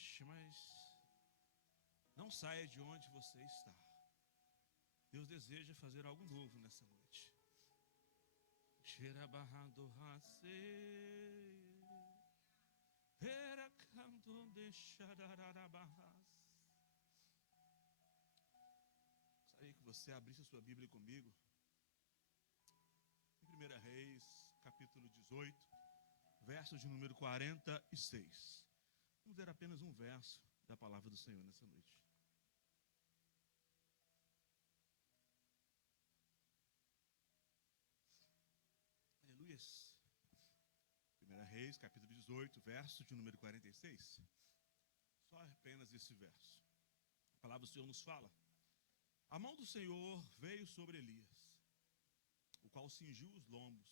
deixe, mas não saia de onde você está. Deus deseja fazer algo novo nessa noite. Gostaria que você abrisse a sua Bíblia comigo em 1 Reis, capítulo 18, verso de número 46. Vamos ler apenas um verso da palavra do Senhor nessa noite. Aleluias. 1 Reis, capítulo 18, verso de número 46. Só apenas esse verso. A palavra do Senhor nos fala: a mão do Senhor veio sobre Elias, o qual cingiu os lombos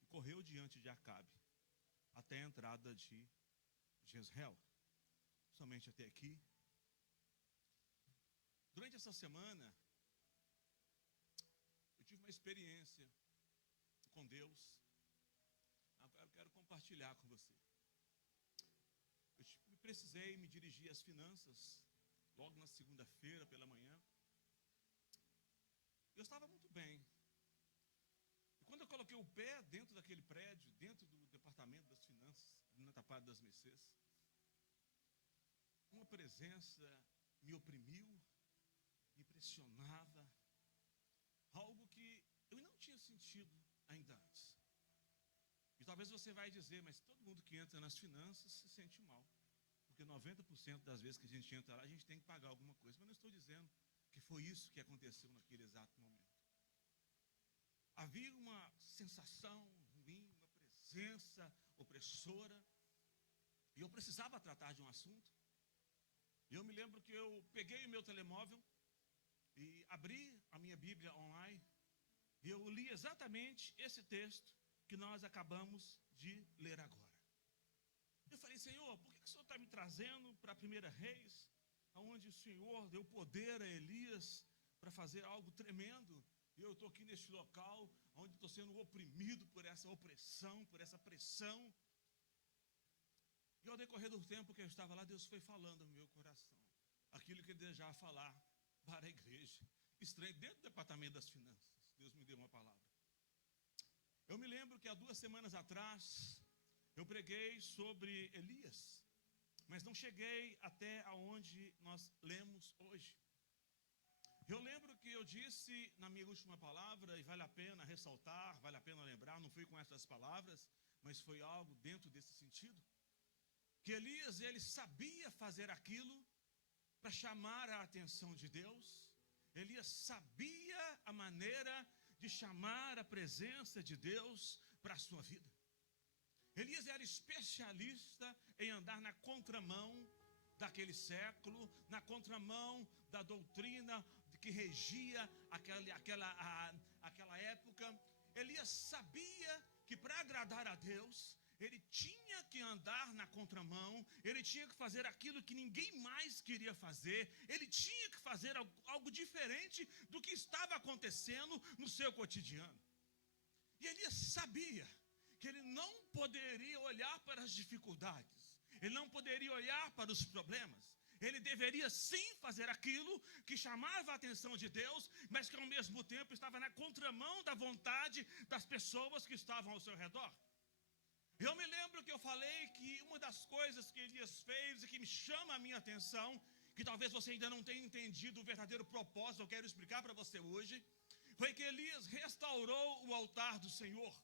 e correu diante de Acabe, até a entrada de Jezreel. Somente até aqui. Durante essa semana, eu tive uma experiência com Deus. Agora eu quero compartilhar com você. Eu precisei me dirigir às finanças logo na segunda-feira pela manhã. Eu estava muito bem. E quando eu coloquei o pé dentro daquele prédio, dentro do departamento das finanças, na Tapada das Mercês, uma presença me oprimiu, me pressionava, algo que eu não tinha sentido ainda antes. E talvez você vai dizer, mas todo mundo que entra nas finanças se sente mal, porque 90% das vezes que a gente entra lá, a gente tem que pagar alguma coisa. Mas não estou dizendo que foi isso que aconteceu naquele exato momento. Havia uma sensação ruim, uma presença opressora, e eu precisava tratar de um assunto. E eu me lembro que eu peguei o meu telemóvel e abri a minha Bíblia online, e eu li exatamente esse texto que nós acabamos de ler agora. Eu falei: Senhor, por que o Senhor está me trazendo para 1 Reis, onde o Senhor deu poder a Elias para fazer algo tremendo, e eu estou aqui neste local, onde estou sendo oprimido por essa opressão, por essa pressão. E ao decorrer do tempo que eu estava lá, Deus foi falando no meu coração aquilo que Ele desejava falar para a igreja. Estranho, dentro do departamento das finanças, Deus me deu uma palavra. Eu me lembro que há 2 semanas atrás, eu preguei sobre Elias, mas não cheguei até aonde nós lemos hoje. Eu lembro que eu disse na minha última palavra, e vale a pena ressaltar, vale a pena lembrar, não foi com essas palavras, mas foi algo dentro desse sentido, que Elias, ele sabia fazer aquilo para chamar a atenção de Deus. Elias sabia a maneira de chamar a presença de Deus para a sua vida. Elias era especialista em andar na contramão daquele século, na contramão da doutrina que regia aquela época. Elias sabia que para agradar a Deus, ele tinha que andar na contramão, ele tinha que fazer aquilo que ninguém mais queria fazer, ele tinha que fazer algo diferente do que estava acontecendo no seu cotidiano. E Elias sabia que ele não poderia olhar para as dificuldades, ele não poderia olhar para os problemas. Ele deveria sim fazer aquilo que chamava a atenção de Deus, mas que ao mesmo tempo estava na contramão da vontade das pessoas que estavam ao seu redor. Eu me lembro que eu falei que uma das coisas que Elias fez e que me chama a minha atenção, que talvez você ainda não tenha entendido o verdadeiro propósito, eu quero explicar para você hoje, foi que Elias restaurou o altar do Senhor.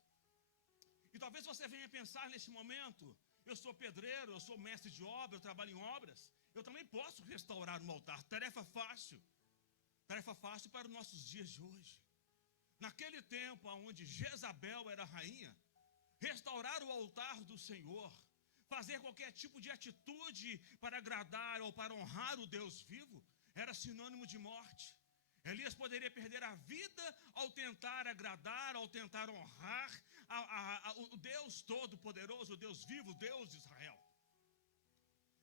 E talvez você venha pensar nesse momento: eu sou pedreiro, eu sou mestre de obra, eu trabalho em obras, eu também posso restaurar um altar. Tarefa fácil para os nossos dias de hoje. Naquele tempo onde Jezabel era rainha, restaurar o altar do Senhor, fazer qualquer tipo de atitude para agradar ou para honrar o Deus vivo, era sinônimo de morte. Elias poderia perder a vida ao tentar agradar, ao tentar honrar o Deus Todo-Poderoso, o Deus vivo, o Deus de Israel.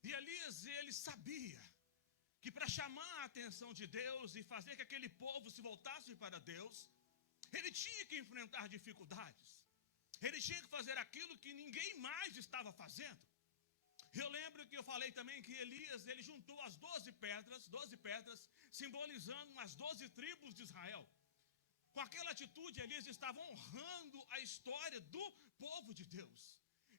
E Elias, ele sabia que para chamar a atenção de Deus e fazer que aquele povo se voltasse para Deus, ele tinha que enfrentar dificuldades. Ele tinha que fazer aquilo que ninguém mais estava fazendo. Eu lembro que eu falei também que Elias, ele juntou as 12 pedras, simbolizando as 12 tribos de Israel. Com aquela atitude, Elias estava honrando a história do povo de Deus.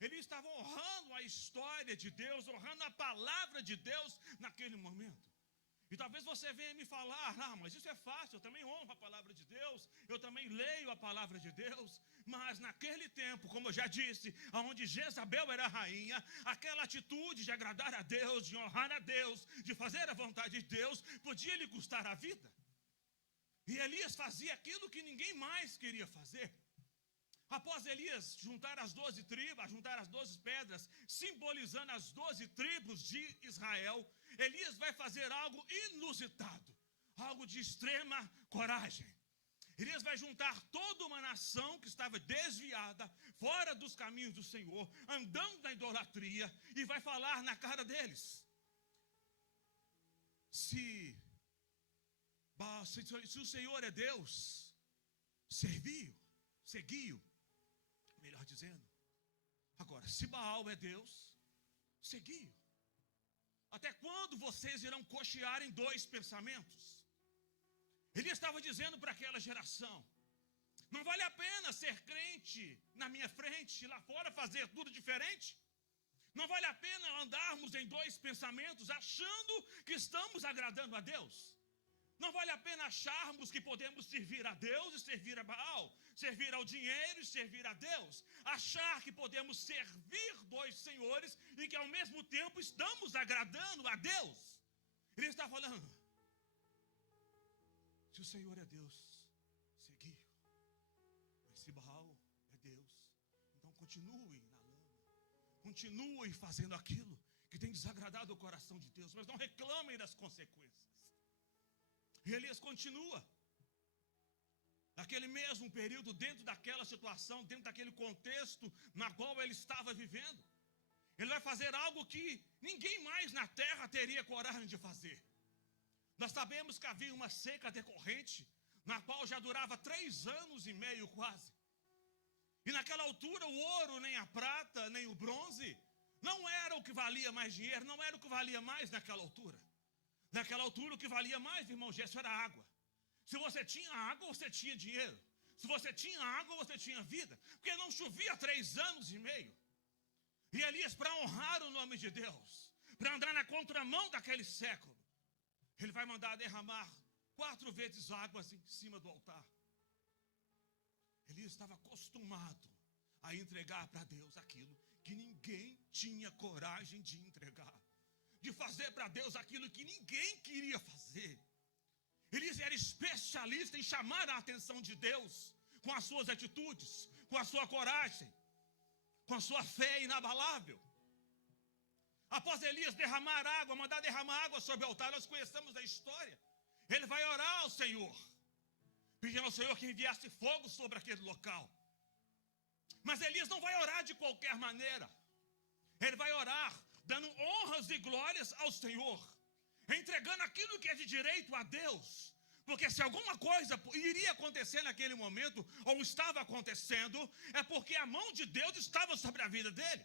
Ele estava honrando a história de Deus, honrando a palavra de Deus naquele momento. E talvez você venha me falar, mas isso é fácil, eu também honro a palavra de Deus, eu também leio a palavra de Deus. Mas naquele tempo, como eu já disse, onde Jezabel era rainha, aquela atitude de agradar a Deus, de honrar a Deus, de fazer a vontade de Deus, podia lhe custar a vida. E Elias fazia aquilo que ninguém mais queria fazer. Após Elias juntar as 12 tribos, juntar as 12 pedras, simbolizando as 12 tribos de Israel, Elias vai fazer algo inusitado, algo de extrema coragem. Elias vai juntar toda uma nação que estava desviada, fora dos caminhos do Senhor, andando na idolatria, e vai falar na cara deles: se o Senhor é Deus, seguiu, melhor dizendo. Agora, se Baal é Deus, seguiu. Até quando vocês irão cochear em dois pensamentos? Ele estava dizendo para aquela geração: não vale a pena ser crente na minha frente e lá fora fazer tudo diferente. Não vale a pena andarmos em dois pensamentos achando que estamos agradando a Deus. Não vale a pena acharmos que podemos servir a Deus e servir a Baal, servir ao dinheiro e servir a Deus. Achar que podemos servir dois senhores e que ao mesmo tempo estamos agradando a Deus. Ele está falando: se o Senhor é Deus, seguiu. Mas se Baal é Deus, então continue na lama. Continue fazendo aquilo que tem desagradado o coração de Deus, mas não reclamem das consequências. E Elias continua. Naquele mesmo período, dentro daquela situação, dentro daquele contexto na qual ele estava vivendo, ele vai fazer algo que ninguém mais na terra teria coragem de fazer. Nós sabemos que havia uma seca decorrente, na qual já durava 3 anos e meio quase. E naquela altura o ouro, nem a prata, nem o bronze, não era o que valia mais dinheiro, não era o que valia mais naquela altura. Naquela altura o que valia mais, irmão Gerson, era água. Se você tinha água, você tinha dinheiro. Se você tinha água, você tinha vida. Porque não chovia 3 anos e meio. E Elias, para honrar o nome de Deus, para andar na contramão daquele século, ele vai mandar derramar 4 vezes águas em cima do altar. Elias estava acostumado a entregar para Deus aquilo que ninguém tinha coragem de entregar. De fazer para Deus aquilo que ninguém queria fazer. Elias era especialista em chamar a atenção de Deus com as suas atitudes, com a sua coragem, com a sua fé inabalável. Após Elias derramar água, mandar derramar água sobre o altar, nós conhecemos a história. Ele vai orar ao Senhor, pedindo ao Senhor que enviasse fogo sobre aquele local. Mas Elias não vai orar de qualquer maneira. Ele vai orar dando honras e glórias ao Senhor, entregando aquilo que é de direito a Deus. Porque se alguma coisa iria acontecer naquele momento, ou estava acontecendo, é porque a mão de Deus estava sobre a vida dele.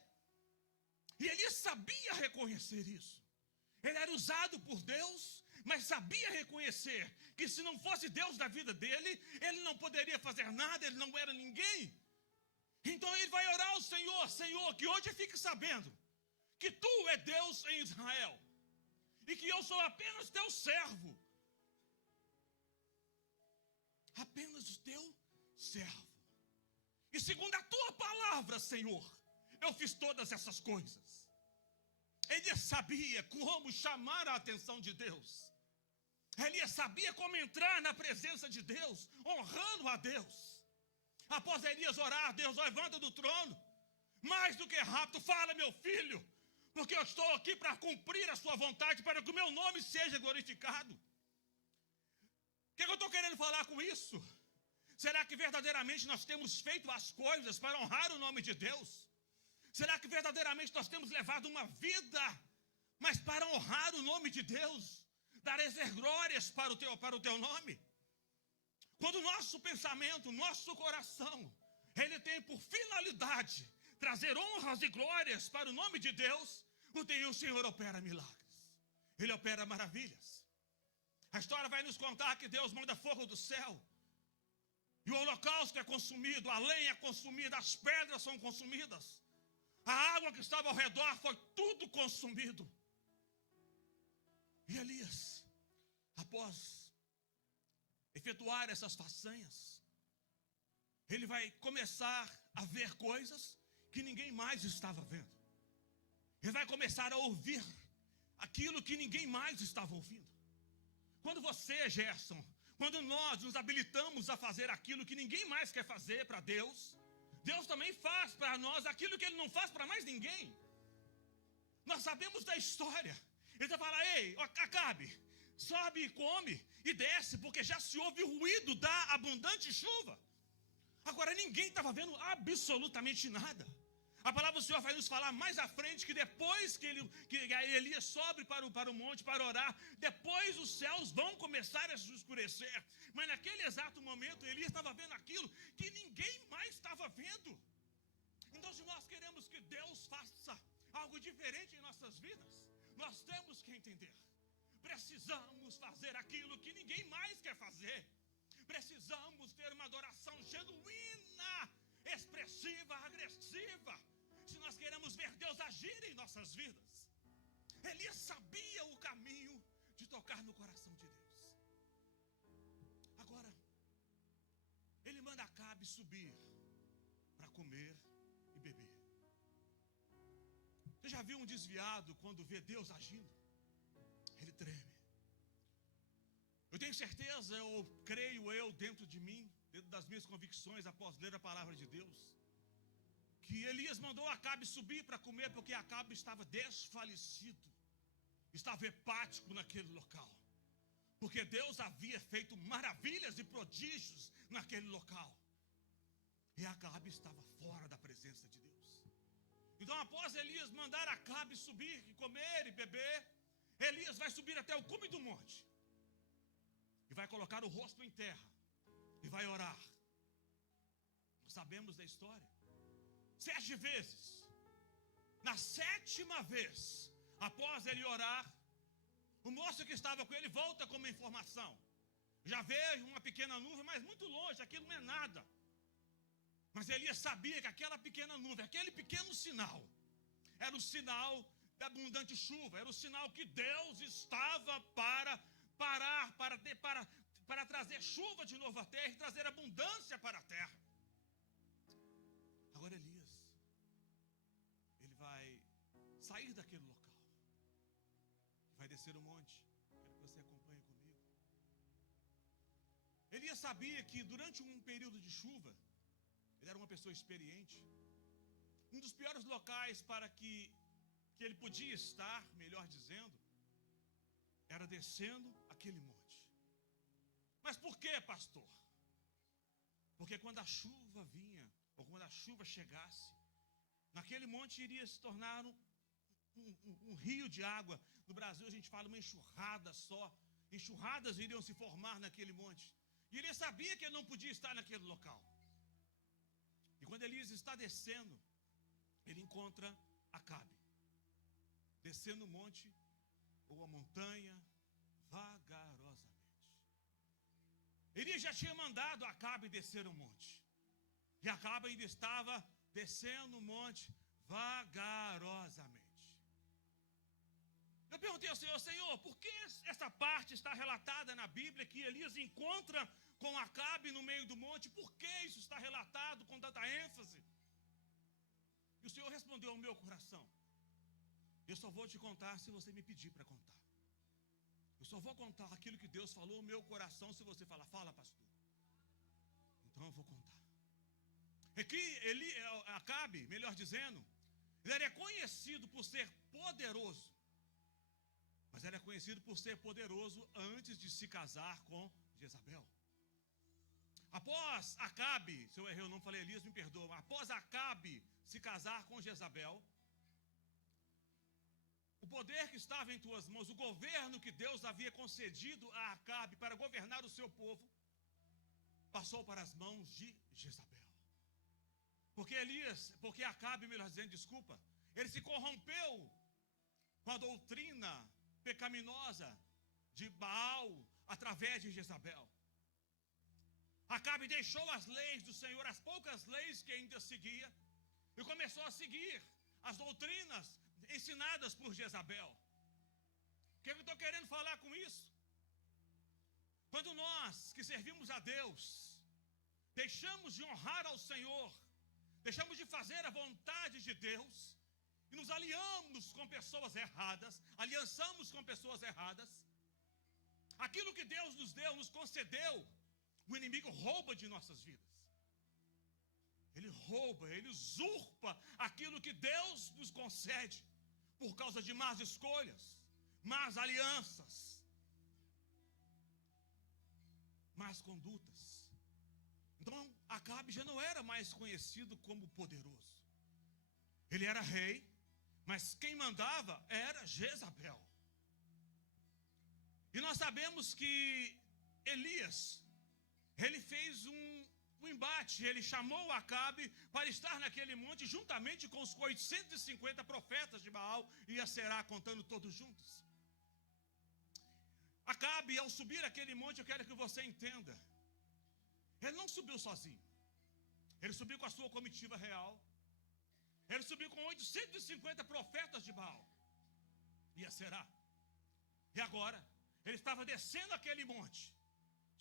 E ele sabia reconhecer isso. Ele era usado por Deus, mas sabia reconhecer que se não fosse Deus da vida dele, ele não poderia fazer nada, ele não era ninguém. Então ele vai orar ao Senhor: Senhor, que hoje fique sabendo que Tu é Deus em Israel, e que eu sou apenas Teu servo. Apenas o Teu servo. E segundo a Tua palavra, Senhor, eu fiz todas essas coisas. Ele sabia como chamar a atenção de Deus. Ele sabia como entrar na presença de Deus, honrando a Deus. Após Elias orar, Deus levanta do trono. Mais do que rápido, fala: meu filho, porque eu estou aqui para cumprir a sua vontade, para que o meu nome seja glorificado. O que eu estou querendo falar com isso? Será que verdadeiramente nós temos feito as coisas para honrar o nome de Deus? Será que verdadeiramente nós temos levado uma vida, mas para honrar o nome de Deus? Dar glórias para o teu nome? Quando o nosso pensamento, o nosso coração, ele tem por finalidade trazer honras e glórias para o nome de Deus, O Senhor opera milagres. Ele opera maravilhas. A história vai nos contar que Deus manda fogo do céu. E o holocausto é consumido, a lenha é consumida, as pedras são consumidas. A água que estava ao redor foi tudo consumido. E Elias, após efetuar essas façanhas, ele vai começar a ver coisas que ninguém mais estava vendo. Ele vai começar a ouvir aquilo que ninguém mais estava ouvindo. Quando você, Gerson, quando nós nos habilitamos a fazer aquilo que ninguém mais quer fazer para Deus, Deus também faz para nós aquilo que Ele não faz para mais ninguém. Nós sabemos da história. Ele vai falar: ei, Acabe, sobe e come e desce, porque já se ouve o ruído da abundante chuva. Agora ninguém estava vendo absolutamente nada. A palavra do Senhor vai nos falar mais à frente que depois que Elias sobe para o monte para orar, depois os céus vão começar a se escurecer. Mas naquele exato momento Elias estava vendo aquilo que ninguém mais estava vendo. Então, se nós queremos que Deus faça algo diferente em nossas vidas, nós temos que entender. Precisamos fazer aquilo que ninguém mais quer fazer. Precisamos ter uma adoração genuína, expressiva, agressiva. Se nós queremos ver Deus agir em nossas vidas. Elias sabia o caminho de tocar no coração de Deus. Agora, ele manda Acabe subir para comer e beber. Você já viu um desviado quando vê Deus agindo? Ele treme. Eu tenho certeza, creio dentro de mim, dentro das minhas convicções, após ler a palavra de Deus, que Elias mandou Acabe subir para comer, porque Acabe estava desfalecido, estava hepático naquele local, porque Deus havia feito maravilhas e prodígios naquele local, e Acabe estava fora da presença de Deus. Então, após Elias mandar Acabe subir, e comer e beber, Elias vai subir até o cume do monte, e vai colocar o rosto em terra, e vai orar. Nós sabemos da história. 7 vezes. Na 7ª vez, após ele orar, o moço que estava com ele volta com uma informação. Já vejo uma pequena nuvem, mas muito longe, aquilo não é nada. Mas Elias sabia que aquela pequena nuvem, aquele pequeno sinal, era o sinal da abundante chuva, era o sinal que Deus estava para parar, para trazer chuva de novo à terra e trazer abundância para a terra. Agora Elias, ele vai sair daquele local, vai descer o monte. Quero que você acompanhe comigo. Elias sabia que durante um período de chuva, ele era uma pessoa experiente. Um dos piores locais para que ele podia estar, melhor dizendo, era descendo aquele monte. Mas por que, pastor? Porque quando a chuva vinha, ou quando a chuva chegasse, naquele monte iria se tornar um rio de água. No Brasil a gente fala uma enxurrada só. Enxurradas iriam se formar naquele monte. E ele sabia que ele não podia estar naquele local. E quando Elias está descendo, ele encontra Acabe, descendo o monte ou a montanha vagarosamente. Elias já tinha mandado Acabe descer o monte. E Acabe ainda estava descendo o monte vagarosamente. Eu perguntei ao Senhor: Senhor, por que essa parte está relatada na Bíblia, que Elias encontra com Acabe no meio do monte? Por que isso está relatado com tanta ênfase? E o Senhor respondeu ao meu coração: eu só vou te contar se você me pedir para contar. Eu só vou contar aquilo que Deus falou ao meu coração se você falar: fala, pastor. Então eu vou contar. É que Acabe, melhor dizendo, ele era conhecido por ser poderoso, mas era conhecido por ser poderoso antes de se casar com Jezabel. Após Acabe, se eu errei o nome, falei Elias, me perdoa. Após Acabe se casar com Jezabel, o poder que estava em tuas mãos, o governo que Deus havia concedido a Acabe para governar o seu povo, passou para as mãos de Jezabel. Porque Acabe, melhor dizendo, desculpa, ele se corrompeu uma doutrina pecaminosa de Baal através de Jezabel. Acabe deixou as leis do Senhor, as poucas leis que ainda seguia, e começou a seguir as doutrinas ensinadas por Jezabel. O que eu estou querendo falar com isso? Quando nós que servimos a Deus, deixamos de honrar ao Senhor, deixamos de fazer a vontade de Deus, e nos aliamos com pessoas erradas, aliançamos com pessoas erradas, aquilo que Deus nos deu, nos concedeu, o inimigo rouba de nossas vidas. Ele rouba, ele usurpa aquilo que Deus nos concede, por causa de más escolhas, más alianças, más condutas. Então, Acabe já não era mais conhecido como poderoso. Ele era rei, mas quem mandava era Jezabel. E nós sabemos que Elias, ele fez um embate, ele chamou Acabe para estar naquele monte juntamente com os 850 profetas de Baal e Aserá, contando todos juntos. Acabe, ao subir aquele monte, eu quero que você entenda, ele não subiu sozinho, ele subiu com a sua comitiva real, ele subiu com 850 profetas de Baal e Aserá. E agora, ele estava descendo aquele monte,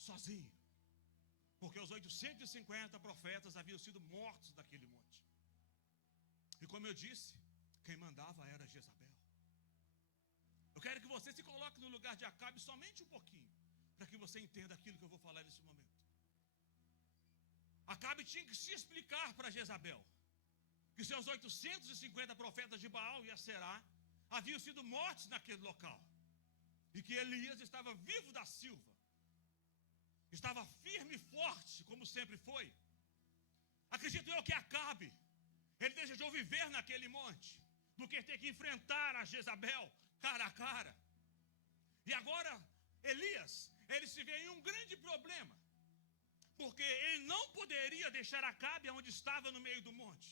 sozinho, porque os 850 profetas haviam sido mortos daquele monte. E como eu disse, quem mandava era Jezabel. Eu quero que você se coloque no lugar de Acabe somente um pouquinho, para que você entenda aquilo que eu vou falar nesse momento. Acabe tinha que se explicar para Jezabel que seus 850 profetas de Baal e Aserá haviam sido mortos naquele local, e que Elias estava vivo da silva, estava firme e forte, como sempre foi. Acredito eu que Acabe, ele desejou viver naquele monte, do que ter que enfrentar a Jezabel cara a cara. E agora, Elias, ele se vê em um grande problema, porque ele não poderia deixar Acabe onde estava no meio do monte.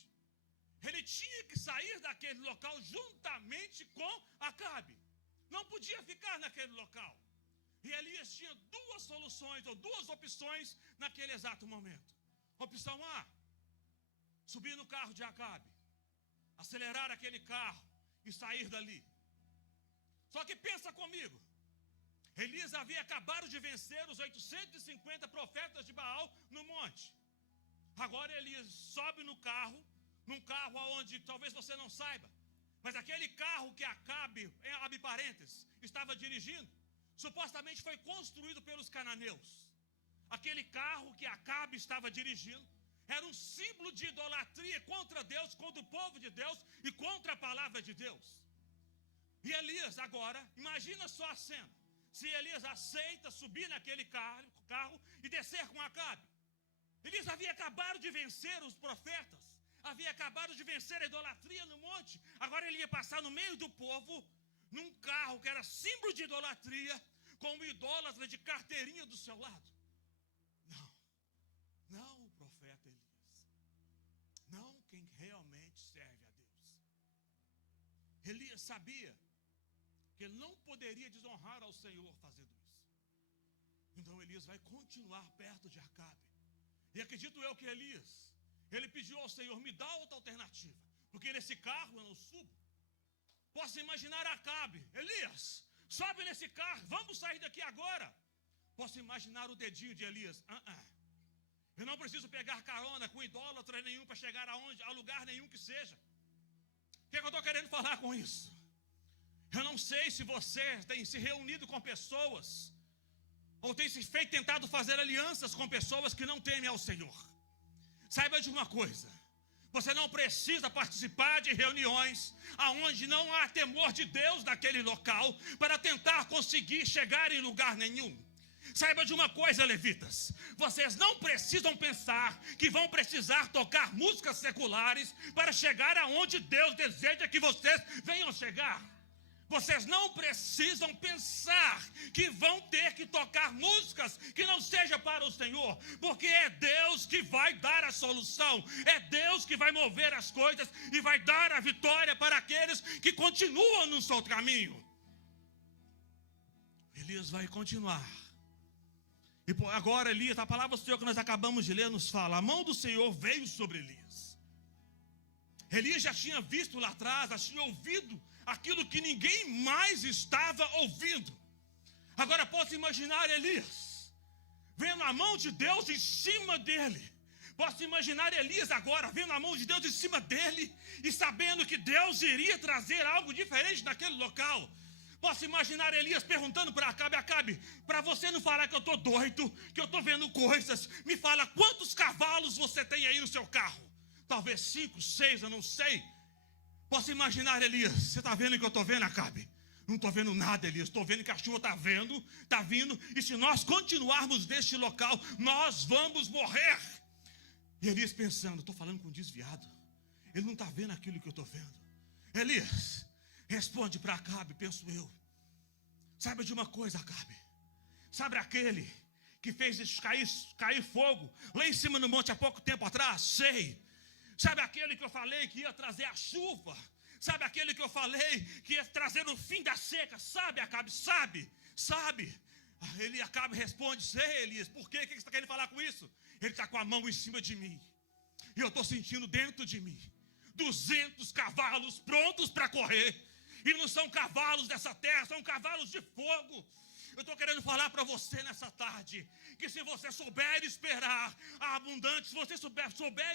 Ele tinha que sair daquele local juntamente com Acabe. Não podia ficar naquele local. E Elias tinha duas soluções, ou duas opções naquele exato momento. Opção A, subir no carro de Acabe, acelerar aquele carro e sair dali. Só que pensa comigo, Elias havia acabado de vencer os 850 profetas de Baal no monte. Agora Elias sobe no carro, num carro onde talvez você não saiba, mas aquele carro que Acabe, abre parênteses, estava dirigindo, supostamente foi construído pelos cananeus. Aquele carro que Acabe estava dirigindo era um símbolo de idolatria contra Deus, contra o povo de Deus e contra a palavra de Deus. E Elias agora, imagina só a cena, se Elias aceita subir naquele carro e descer com Acabe. Elias havia acabado de vencer os profetas, havia acabado de vencer a idolatria no monte, agora ele ia passar no meio do povo, num carro que era símbolo de idolatria, com um idólatra de carteirinha do seu lado. Não o profeta Elias, não quem realmente serve a Deus. Elias sabia que ele não poderia desonrar ao Senhor fazendo isso. Então Elias vai continuar perto de Acabe. E acredito eu que Elias, ele pediu ao Senhor, me dá outra alternativa, porque nesse carro eu não subo. Posso imaginar Acabe, Elias, sobe nesse carro, vamos sair daqui agora. Posso imaginar o dedinho de Elias, eu não preciso pegar carona com idólatra nenhum para chegar a lugar nenhum que seja. O que eu estou querendo falar com isso? Eu não sei se você tem se reunido com pessoas, ou tem se feito, tentado fazer alianças com pessoas que não temem ao Senhor. Saiba de uma coisa, você não precisa participar de reuniões aonde não há temor de Deus naquele local para tentar conseguir chegar em lugar nenhum. Saiba de uma coisa, levitas, vocês não precisam pensar que vão precisar tocar músicas seculares para chegar aonde Deus deseja que vocês venham chegar. Vocês não precisam pensar que vão ter que tocar músicas que não seja para o Senhor, porque é Deus que vai dar a solução, é Deus que vai mover as coisas e vai dar a vitória para aqueles que continuam no seu caminho. Elias vai continuar. E agora Elias, a palavra do Senhor que nós acabamos de ler nos fala, a mão do Senhor veio sobre Elias. Elias já tinha visto lá atrás, já tinha ouvido aquilo que ninguém mais estava ouvindo. Agora posso imaginar Elias vendo a mão de Deus em cima dele. Posso imaginar Elias agora vendo a mão de Deus em cima dele e sabendo que Deus iria trazer algo diferente naquele local. Posso imaginar Elias perguntando para Acabe, Acabe, para você não falar que eu estou doido, que eu estou vendo coisas, me fala quantos cavalos você tem aí no seu carro? Talvez 5, 6, eu não sei. Posso imaginar Elias, você está vendo o que eu estou vendo, Acabe? Não estou vendo nada, Elias, estou vendo que a chuva está vindo, e se nós continuarmos neste local, nós vamos morrer. E Elias pensando, estou falando com um desviado, ele não está vendo aquilo que eu estou vendo. Elias, responde para Acabe, penso eu. Saiba de uma coisa, Acabe, sabe aquele que fez cair fogo lá em cima no monte há pouco tempo atrás? Sei. Sabe aquele que eu falei que ia trazer a chuva? Sabe aquele que eu falei que ia trazer o fim da seca? Sabe, Acabe? Sabe? Ele Acabe responde, sei, Elias. Por quê? O que você está querendo falar com isso? Ele está com a mão em cima de mim. E eu estou sentindo dentro de mim 200 cavalos prontos para correr. E não são cavalos dessa terra, são cavalos de fogo. Eu estou querendo falar para você nessa tarde, que se você souber esperar a abundante, se você souber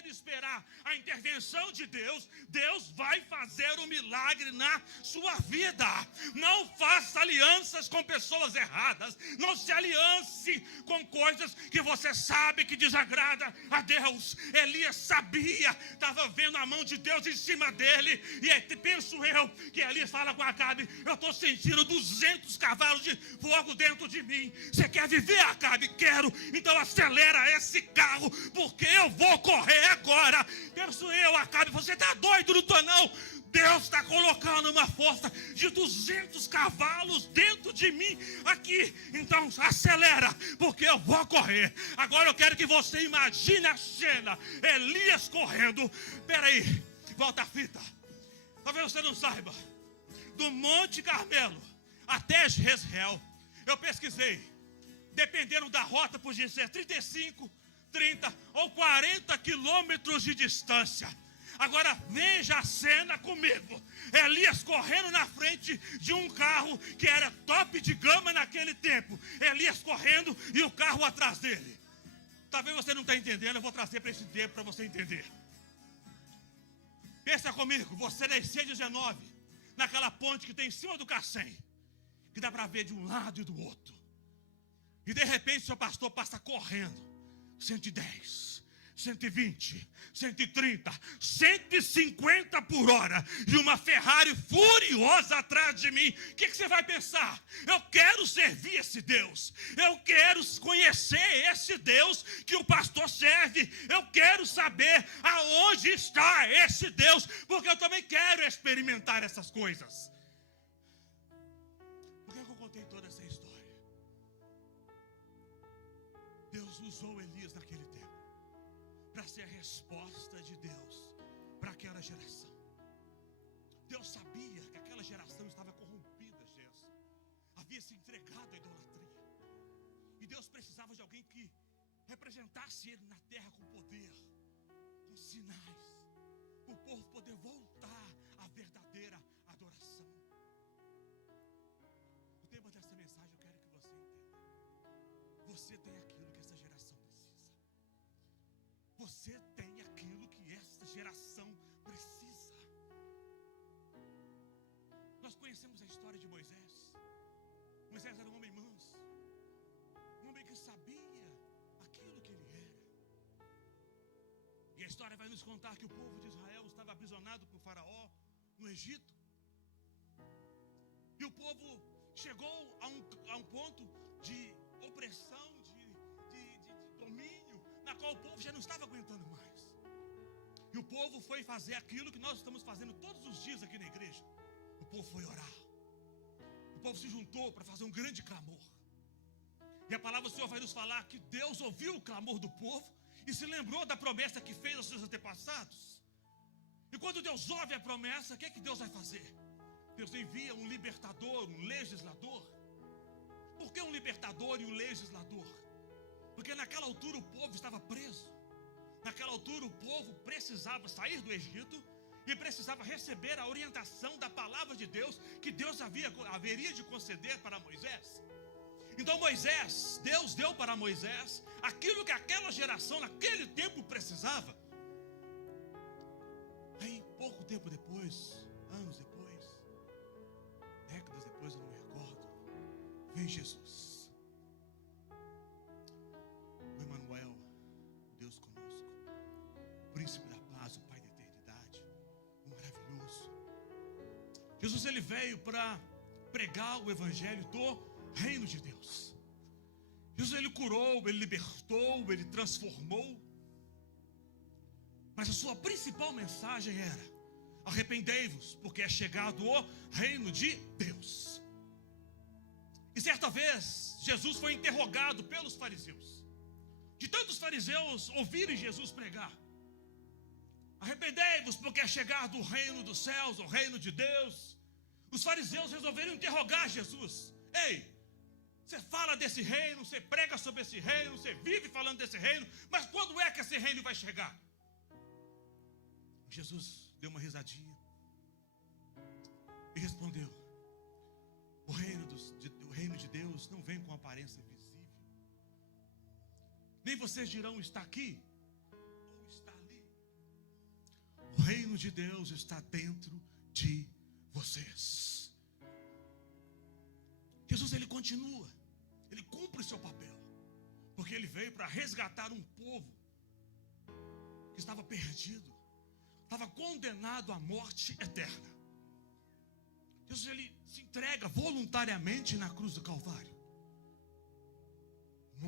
esperar a intervenção de Deus, Deus vai fazer um milagre na sua vida. Não faça alianças com pessoas erradas, não se aliance com coisas que você sabe que desagrada a Deus. Elias sabia, estava vendo a mão de Deus em cima dele, e aí, penso eu, que Elias fala com Acabe, eu estou sentindo 200 cavalos de fogo dentro de mim. Você quer viver, Acabe? Quero. Então acelera esse carro, porque eu vou correr agora. Penso eu, Acabe, você está doido? Não estou não. Deus está colocando uma força de 200 cavalos dentro de mim aqui. Então acelera, porque eu vou correr. Agora eu quero que você imagine a cena. Elias correndo. Espera aí, volta a fita. Talvez você não saiba. Do Monte Carmelo até Jezreel, eu pesquisei, dependendo da rota, podia ser 35, 30 ou 40 quilômetros de distância. Agora veja a cena comigo. Elias correndo na frente de um carro que era top de gama naquele tempo. Elias correndo e o carro atrás dele. Talvez você não está entendendo, eu vou trazer para esse tempo para você entender. Pensa comigo, você descer 19, naquela ponte que tem em cima do Cacém, que dá para ver de um lado e do outro. E de repente o seu pastor passa correndo 110, 120, 130, 150 por hora, e uma Ferrari furiosa atrás de mim. O que você vai pensar? Eu quero servir esse Deus, eu quero conhecer esse Deus que o pastor serve, eu quero saber aonde está esse Deus, porque eu também quero experimentar essas coisas. Por que eu contei toda essa história? Deus usou Elias naquele tempo para ser a resposta de Deus para aquela geração. Deus sabia que aquela geração estava corrompida, havia se entregado à idolatria, e Deus precisava de alguém que representasse Ele na terra com poder, com sinais, para o povo poder voltar à verdadeira adoração. O tema dessa mensagem eu quero que você entenda. Você tem aquilo que essa geração precisa. Você tem aquilo que essa geração precisa. Nós conhecemos a história de Moisés. Moisés era um homem manso, um homem que sabia aquilo que ele era. E a história vai nos contar que o povo de Israel estava aprisionado por Faraó no Egito. E o povo chegou a um ponto de opressão, de domínio, na qual o povo já não estava aguentando mais. E o povo foi fazer aquilo que nós estamos fazendo todos os dias aqui na igreja. O povo foi orar. povo se juntou para fazer um grande clamor. E a palavra do Senhor vai nos falar que Deus ouviu o clamor do povo e se lembrou da promessa que fez aos seus antepassados. E quando Deus ouve a promessa, o que é que Deus vai fazer? Deus envia um libertador, um legislador. Por que um libertador e um legislador? Porque naquela altura o povo estava preso. Naquela altura o povo precisava sair do Egito e precisava receber a orientação da palavra de Deus que Deus haveria de conceder para Moisés. Então Deus deu para Moisés aquilo que aquela geração naquele tempo precisava. Aí pouco tempo depois, anos depois, décadas depois, eu não me recordo, vem Jesus, o Emanuel, Deus conosco, o príncipe da paz, o Pai da eternidade, o maravilhoso. Jesus, ele veio para pregar o evangelho do reino de Deus. Jesus, ele curou, ele libertou, ele transformou. Mas a sua principal mensagem era: arrependei-vos, porque é chegado o reino de Deus. E certa vez, Jesus foi interrogado pelos fariseus. De tantos fariseus ouvirem Jesus pregar: arrependei-vos, porque é chegado o reino dos céus, o reino de Deus. Os fariseus resolveram interrogar Jesus: ei, você fala desse reino, você prega sobre esse reino, você vive falando desse reino, mas quando é que esse reino vai chegar? Jesus deu uma risadinha e respondeu: o reino de Deus não vem com aparência visível. Nem vocês dirão está aqui ou está ali. O reino de Deus está dentro de vocês. Jesus, ele continua, ele cumpre o seu papel, porque ele veio para resgatar um povo que estava perdido, estava condenado à morte eterna. Jesus, ele se entrega voluntariamente na cruz do Calvário,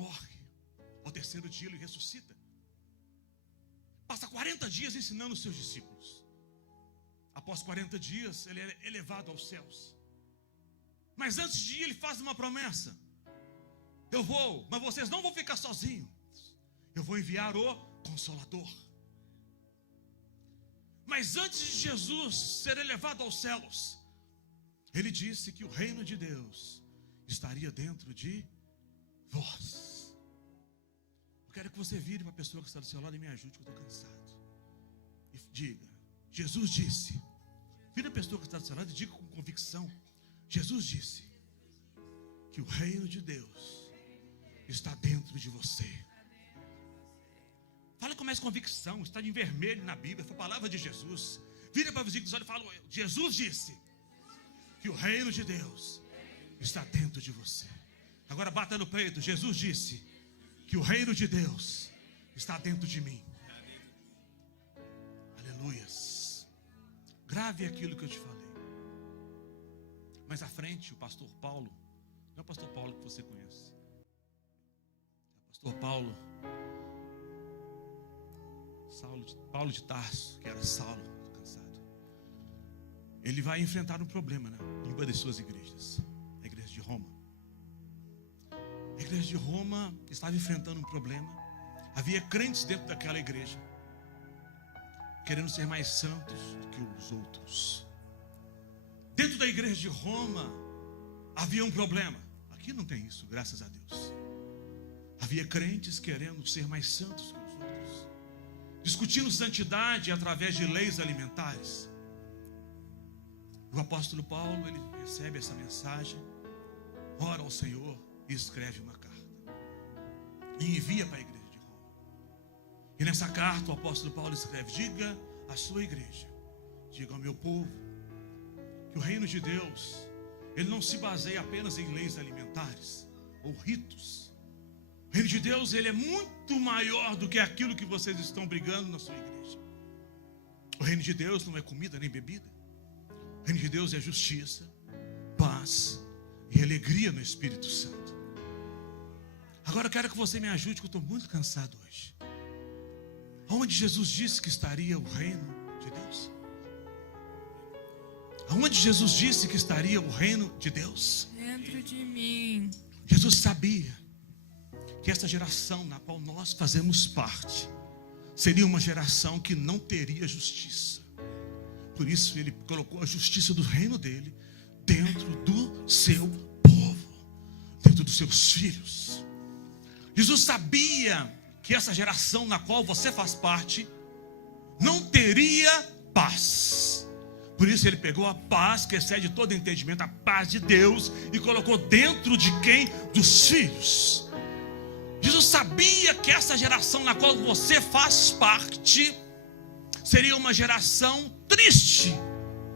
morre, ao terceiro dia ele ressuscita, passa 40 dias ensinando os seus discípulos. Após 40 dias ele é elevado aos céus. Mas antes de ir ele faz uma promessa: eu vou, mas vocês não vão ficar sozinhos, eu vou enviar o Consolador. Mas antes de Jesus ser elevado aos céus, ele disse que o reino de Deus estaria dentro de vós. Eu quero que você vire para a pessoa que está do seu lado e me ajude, que eu estou cansado. E diga: Jesus disse. Vira a pessoa que está do seu lado e diga com convicção: Jesus disse que o reino de Deus está dentro de você. Fala com mais convicção, está em vermelho na Bíblia, foi a palavra de Jesus. Vira para o vizinho e fala: Jesus disse que o reino de Deus está dentro de você. Agora bata no peito: Jesus disse que o reino de Deus está dentro de mim. Aleluias. Grave aquilo que eu te falei. Mais à frente, o pastor Paulo, não é o pastor Paulo que você conhece, é o pastor Paulo de Tarso, que era Saulo, cansado. Ele vai enfrentar um problema, né, em uma das suas igrejas, a igreja de Roma. A igreja de Roma estava enfrentando um problema. Havia crentes dentro daquela igreja querendo ser mais santos do que os outros. Dentro da igreja de Roma havia um problema. Aqui não tem isso, graças a Deus. Havia crentes querendo ser mais santos que os outros, discutindo santidade através de leis alimentares. O apóstolo Paulo, ele recebe essa mensagem, ora ao Senhor e escreve uma carta e envia para a igreja de Roma. E nessa carta o apóstolo Paulo escreve: diga à sua igreja, diga ao meu povo, que o reino de Deus, ele não se baseia apenas em leis alimentares ou ritos. O reino de Deus, ele é muito maior do que aquilo que vocês estão brigando na sua igreja. O reino de Deus não é comida nem bebida. O reino de Deus é justiça, paz e alegria no Espírito Santo. Agora eu quero que você me ajude, que eu estou muito cansado hoje. Onde Jesus disse que estaria o reino de Deus? Aonde Jesus disse que estaria o reino de Deus? Dentro de mim. Jesus sabia que essa geração na qual nós fazemos parte seria uma geração que não teria justiça. Por isso ele colocou a justiça do reino dele dentro do seu povo, dentro dos seus filhos. Jesus sabia que essa geração na qual você faz parte não teria paz. Por isso ele pegou a paz que excede todo entendimento, a paz de Deus, e colocou dentro de quem? Dos filhos. Jesus sabia que essa geração na qual você faz parte seria uma geração triste,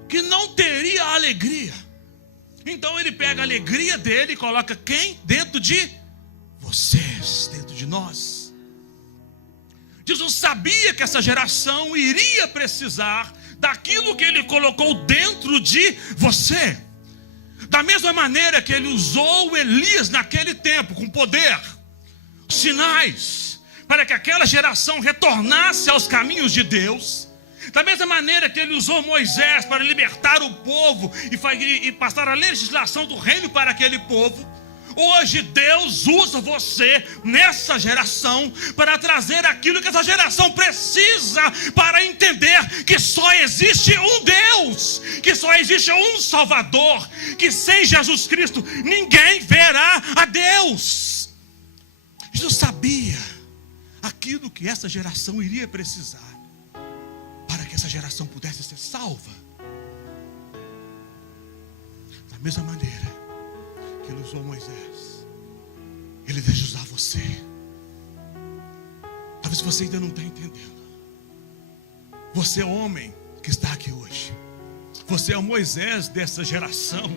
que não teria alegria. Então ele pega a alegria dele e coloca quem? Dentro de vocês, dentro de nós. Jesus sabia que essa geração iria precisar daquilo que ele colocou dentro de você. Da mesma maneira que ele usou Elias naquele tempo, com poder, sinais, para que aquela geração retornasse aos caminhos de Deus. Da mesma maneira que ele usou Moisés para libertar o povo e passar a legislação do reino para aquele povo, hoje Deus usa você nessa geração para trazer aquilo que essa geração precisa para entender que só existe um Deus, que só existe um Salvador, que sem Jesus Cristo ninguém verá a Deus. Jesus sabia aquilo que essa geração iria precisar para que essa geração pudesse ser salva. Da mesma maneira que ele usou Moisés, ele deixa usar você. Talvez você ainda não está entendendo. Você é homem que está aqui hoje. Você é o Moisés dessa geração.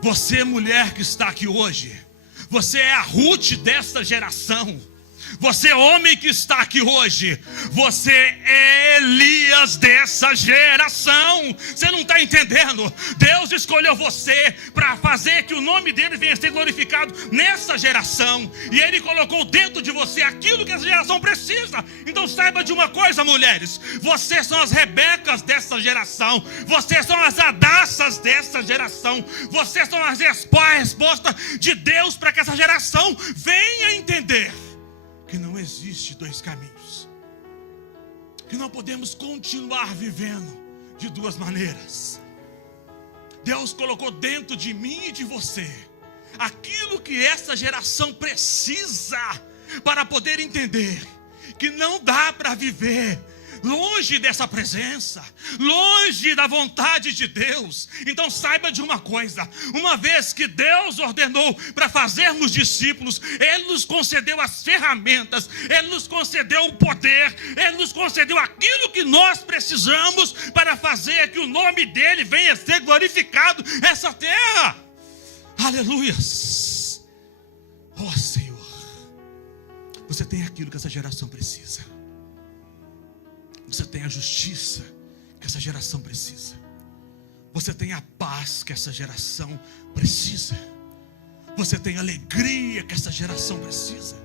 Você é mulher que está aqui hoje. Você é a Ruth dessa geração. Você é homem que está aqui hoje. Você é Elias dessa geração. Você não está entendendo? Deus escolheu você para fazer que o nome dele venha a ser glorificado nessa geração. E ele colocou dentro de você aquilo que essa geração precisa. Então saiba de uma coisa, mulheres: vocês são as Rebecas dessa geração. Vocês são as Adassas dessa geração. Vocês são a resposta de Deus para que essa geração venha entender que não existe dois caminhos, que não podemos continuar vivendo de duas maneiras. Deus colocou dentro de mim e de você aquilo que essa geração precisa para poder entender que não dá para viver longe dessa presença, longe da vontade de Deus. Então saiba de uma coisa: uma vez que Deus ordenou para fazermos discípulos, Ele nos concedeu as ferramentas, Ele nos concedeu o poder, Ele nos concedeu aquilo que nós precisamos para fazer que o nome dEle venha a ser glorificado nessa terra. Aleluias. Oh Senhor, você tem aquilo que essa geração precisa. Você tem a justiça que essa geração precisa. Você tem a paz que essa geração precisa. Você tem a alegria que essa geração precisa.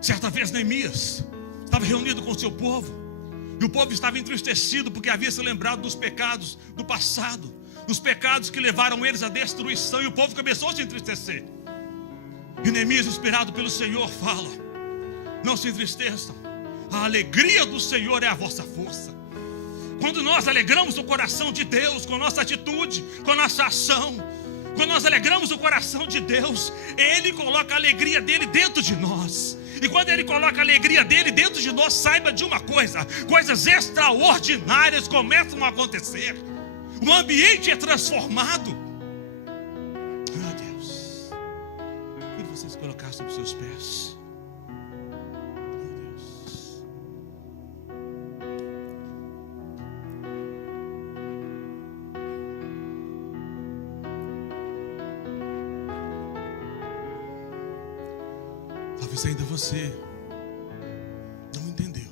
Certa vez Neemias estava reunido com o seu povo, e o povo estava entristecido porque havia se lembrado dos pecados do passado, dos pecados que levaram eles à destruição, e o povo começou a se entristecer. E Neemias, inspirado pelo Senhor, fala: não se entristeçam, a alegria do Senhor é a vossa força. Quando nós alegramos o coração de Deus com nossa atitude, com nossa ação, quando nós alegramos o coração de Deus, Ele coloca a alegria dEle dentro de nós. E quando Ele coloca a alegria dEle dentro de nós, saiba de uma coisa: coisas extraordinárias começam a acontecer. O ambiente é transformado. Ah, Deus, queria que vocês colocassem sobre seus pés. Talvez ainda você não entendeu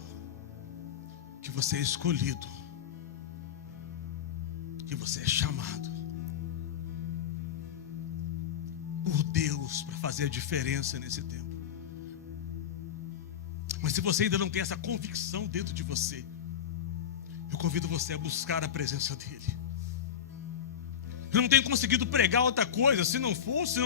que você é escolhido, que você é chamado por Deus para fazer a diferença nesse tempo. Mas se você ainda não tem essa convicção dentro de você, eu convido você a buscar a presença dEle. Eu não tenho conseguido pregar outra coisa. Se não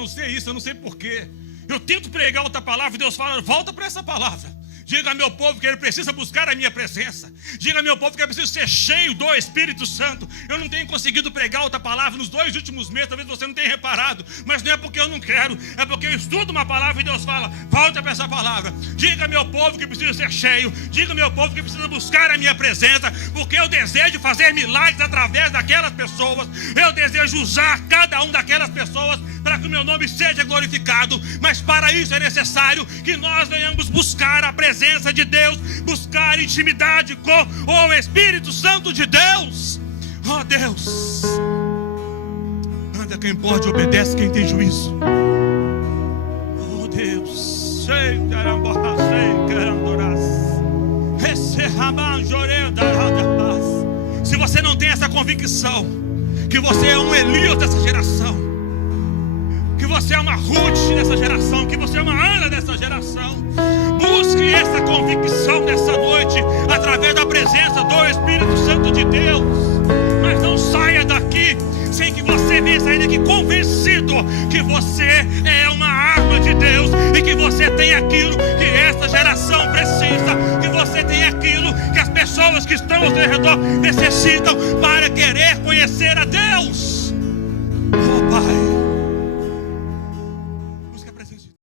ser isso, eu não sei porquê. Eu tento pregar outra palavra e Deus fala: volta para essa palavra. Diga ao meu povo que ele precisa buscar a minha presença. Diga ao meu povo que eu preciso ser cheio do Espírito Santo. Eu não tenho conseguido pregar outra palavra nos 2 últimos meses. Talvez você não tenha reparado, mas não é porque eu não quero, é porque eu estudo uma palavra e Deus fala: volta para essa palavra. Diga ao meu povo que precisa ser cheio. Diga ao meu povo que precisa buscar a minha presença, porque eu desejo fazer milagres através daquelas pessoas. Eu desejo usar cada um daquelas pessoas para que o meu nome seja glorificado. Mas para isso é necessário que nós venhamos buscar a presença de Deus, buscar intimidade com o Espírito Santo de Deus. Oh Deus, anda quem pode, obedece quem tem juízo. Oh Deus, se você não tem essa convicção que você é um Elias dessa geração, que você é uma Ruth dessa geração, que você é uma Ana dessa geração, busque essa convicção nessa noite, através da presença do Espírito Santo de Deus. Mas não saia daqui sem que você venha sair daqui convencido que você é uma arma de Deus e que você tem aquilo que essa geração precisa, que você tem aquilo que as pessoas que estão ao seu redor necessitam para querer conhecer a Deus.